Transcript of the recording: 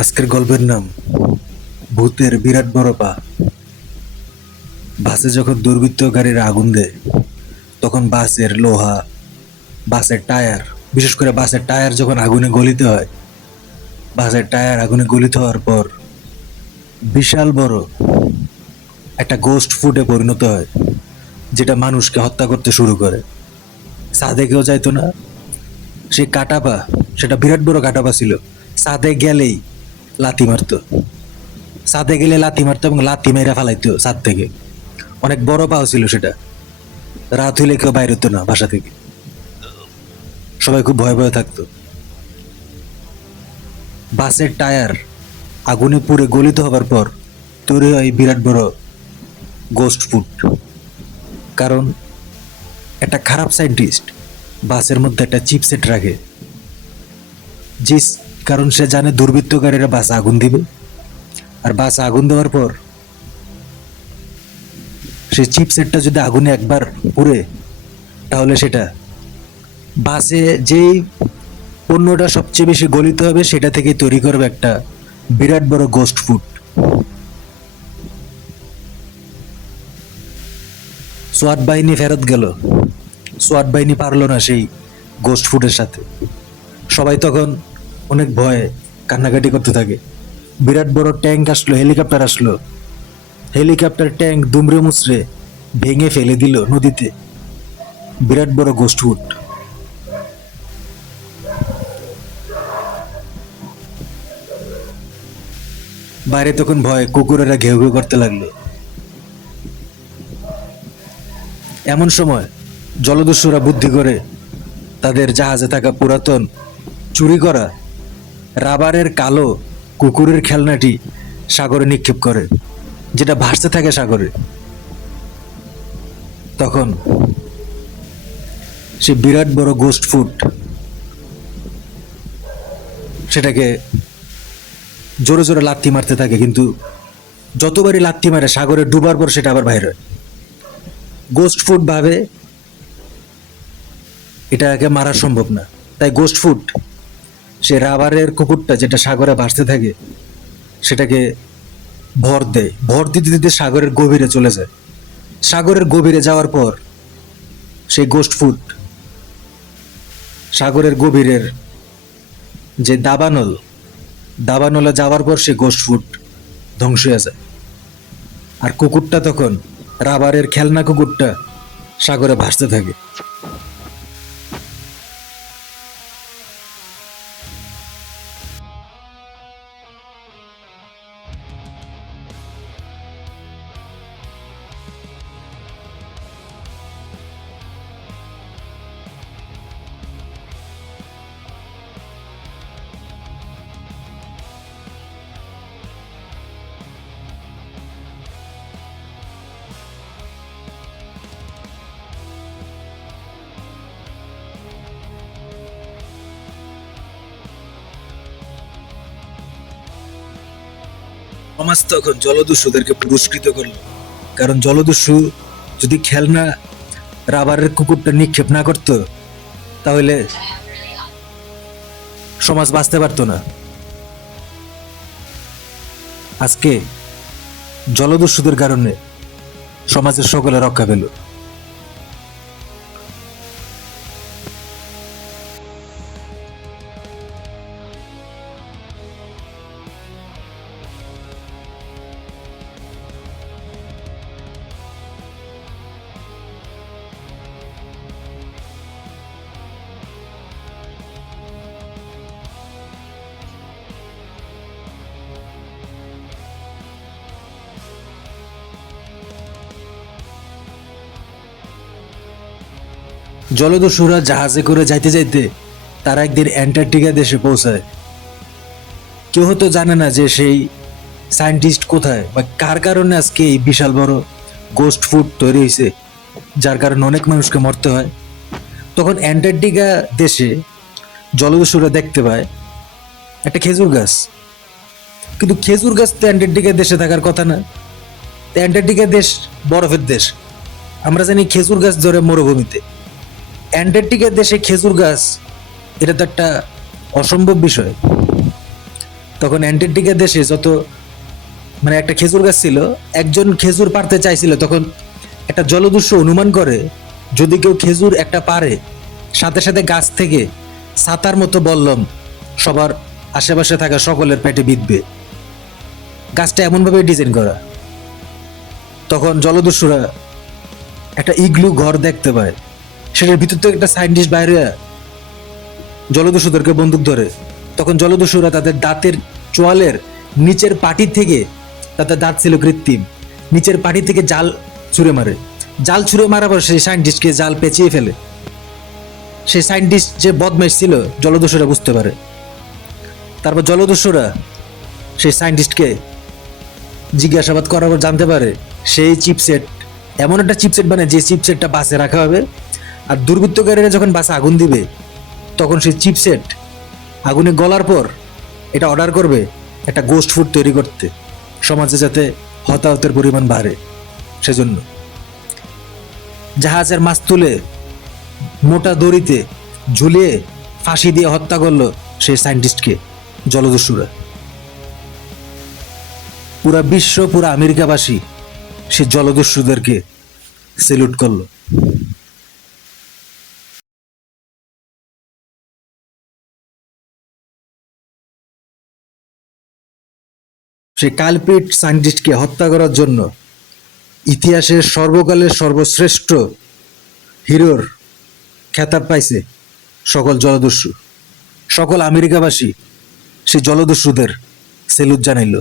আজকের গল্পের নাম ভূতের বিরাট বড় পা। বাসে যখন দুর্বৃত্তকারীরা আগুন দেয় তখন বাসের লোহা, বাসের টায়ার, বিশেষ করে বাসের টায়ার যখন আগুনে গলিত হয়, বাসের টায়ার আগুনে গলিত হওয়ার পর বিশাল বড় একটা গোস্ট ফুডে পরিণত হয়, যেটা মানুষকে হত্যা করতে শুরু করে। সাদে কেউ যাইতো না, সেই কাটাপা, সেটা বিরাট বড় কাটাপা ছিল। সাদে গেলেই লাথি মারতো, ছাদে গেলে লাথি মারতো এবং লাথি মেরে ফালাইতো ছাদ থেকে। অনেক বড় পাও ছিল সেটা। রাত হইলে কেউ বাইর হতো না বাসা থেকে, সবাই খুব ভয়ে ভয়ে থাকতো। বাসের টায়ার আগুনে পুড়ে গলিত হবার পর তৈরি হয় এই বিরাট বড় গোস্ট ফুড। কারণ একটা খারাপ সাইন্টিস্ট বাসের মধ্যে একটা চিপসেট রাখে, যে কারণ সে জানে দুর্বৃত্তকারীরা বাস আগুন দিবে, আর বাস আগুন দেওয়ার পর সেই চিপসেটটা যদি আগুনে একবার পুড়ে, তাহলে সেটা বাসে যেই পণ্যটা সবচেয়ে বেশি গলিত হবে সেটা থেকে তৈরি করবে একটা বিরাট বড় গোস্ট ফুড। সোয়াট বাহিনী ফেরত গেল, সোয়াট বাহিনী পারলো না সেই গোস্ট ফুডের সাথে। সবাই তখন অনেক ভয়ে কান্নাকাটি করতে থাকে। বিরাট বড় ট্যাঙ্ক আসলো, হেলিকপ্টার আসলো, হেলিকপ্টার ট্যাঙ্ক দুমড়ে মুচড়ে ভেঙে ফেলে দিল নদীতে বিরাট বড় গোস্ট ফুড। বাইরে তখন ভয়, কুকুরেরা ঘেউ ঘেউ করতে লাগলো। এমন সময় জলদস্যুরা বুদ্ধি করে তাদের জাহাজে থাকা পুরাতন চুরি করা রাবারের কালো কুকুরের খেলনাটি সাগরে নিক্ষেপ করে, যেটা ভাসতে থাকে সাগরে। তখন সে বিরাট বড় গোস্ট ফুড সেটাকে জোরে জোরে লাথি মারতে থাকে, কিন্তু যতবারই লাথি মারে সাগরে ডুবার পর সেটা আবার বাইরে হয়। গোস্ট ফুড ভাবে এটাকে মারা সম্ভব না, তাই গোস্ট ফুড সে রাবারের কুকুরটা যেটা সাগরে ভাসতে থাকে সেটাকে ভর দেয়। ভর দিতে দিতে সাগরের গভীরে চলে যায়। সাগরের গভীরে যাওয়ার পর সেই গোস্ট ফুড সাগরের গভীরের যে দাবানলে যাওয়ার পর সে গোস্ট ফুড ধ্বংস হয়ে যায়। আর কুকুরটা তখন, রাবারের খেলনা কুকুরটা, সাগরে ভাসতে থাকে। সমাজ তখন জলদস্যুদেরকে পুরস্কৃত করলো, কারণ জলদস্যু যদি খেলনা রাবারের কুকুরটা নিক্ষেপ না করতো তাহলে সমাজ বাঁচতে পারতো না। আজকে জলদস্যুদের কারণে সমাজের সকলে রক্ষা পেল। জলদস্যুরা জাহাজে করে যাইতে যাইতে তারা একদিন অ্যান্টার্কটিকা দেশে পৌঁছায়। কেউ হয়তো জানে না যে সেই সায়েন্টিস্ট কোথায় বা কার কারণে আজকে এই বিশাল বড় গোস্ট ফুড তৈরি হয়েছে, যার কারণে অনেক মানুষকে মরতে হয়। তখন অ্যান্টার্কটিকা দেশে জলদস্যুরা দেখতে পায় একটা খেজুর গাছ, কিন্তু খেজুর গাছ তো অ্যান্টার্কটিকা দেশে থাকার কথা না। অ্যান্টার্কটিকা দেশ বরফের দেশ, আমরা জানি খেজুর গাছ ধরে মরুভূমিতে। অ্যান্টার্কটিকা দেশে খেজুর গাছ, এটা তো একটা অসম্ভব বিষয়। তখন অ্যান্টার্কটিকা দেশে যত মানে একটা খেজুর গাছ ছিল, একজন খেজুর পারতে চাইছিল, তখন একটা জলদস্যু অনুমান করে যদি কেউ খেজুর একটা পারে, সাথে সাথে গাছ থেকে ছাতার মতো বললম সবার আশেপাশে থাকা সকলের পেটে বিঁধবে। গাছটা এমনভাবে ডিজাইন করা। তখন জলদস্যুরা একটা ইগলু ঘর দেখতে পায়, সেটার ভিতর থেকে একটা সায়েন্টিস্ট বাইরে জলদস্যুদেরকে বন্দুক ধরে। তখন জলদস্যুরা তাদের দাঁতের চোয়ালের নিচের পাটি থেকে, তাদের দাঁত ছিল কৃত্রিম, নিচের পাটি থেকে জাল ছুঁড়ে মারে। জাল ছুঁড়ে মারার পর সেই সায়েন্টিস্টকে জাল পেঁচিয়ে ফেলে। সেই সায়েন্টিস্ট যে বদমাইশ ছিল জলদস্যুরা বুঝতে পারে। তারপর জলদস্যুরা সেই সায়েন্টিস্টকে জিজ্ঞাসাবাদ করার পর জানতে পারে সেই চিপসেট, এমন একটা চিপসেট বানায় যে চিপসেটটা বাসে রাখা হবে, আর দুর্বৃত্তকারীরা যখন বাসে আগুন দিবে তখন সেই চিপসেট আগুনে গলার পর এটা অর্ডার করবে একটা গোস্ট ফুড তৈরি করতে, সমাজে যাতে হতাহতের পরিমাণ বাড়ে। সেজন্য জাহাজের মাছ তুলে মোটা দড়িতে ঝুলিয়ে ফাঁসি দিয়ে হত্যা করলো সেই সায়েন্টিস্টকে জলদস্যুরা। পুরা বিশ্ব, পুরা আমেরিকাবাসী সে জলদস্যুদেরকে সেলুট করলো। সেই কালপিট সায়েন্টিস্টকে হত্যা করার জন্য ইতিহাসের সর্বকালের সর্বশ্রেষ্ঠ হিরোর খেতাব পাইছে সকল জলদস্যু। সকল আমেরিকাবাসী সেই জলদস্যুদের সেলুট জানাইল।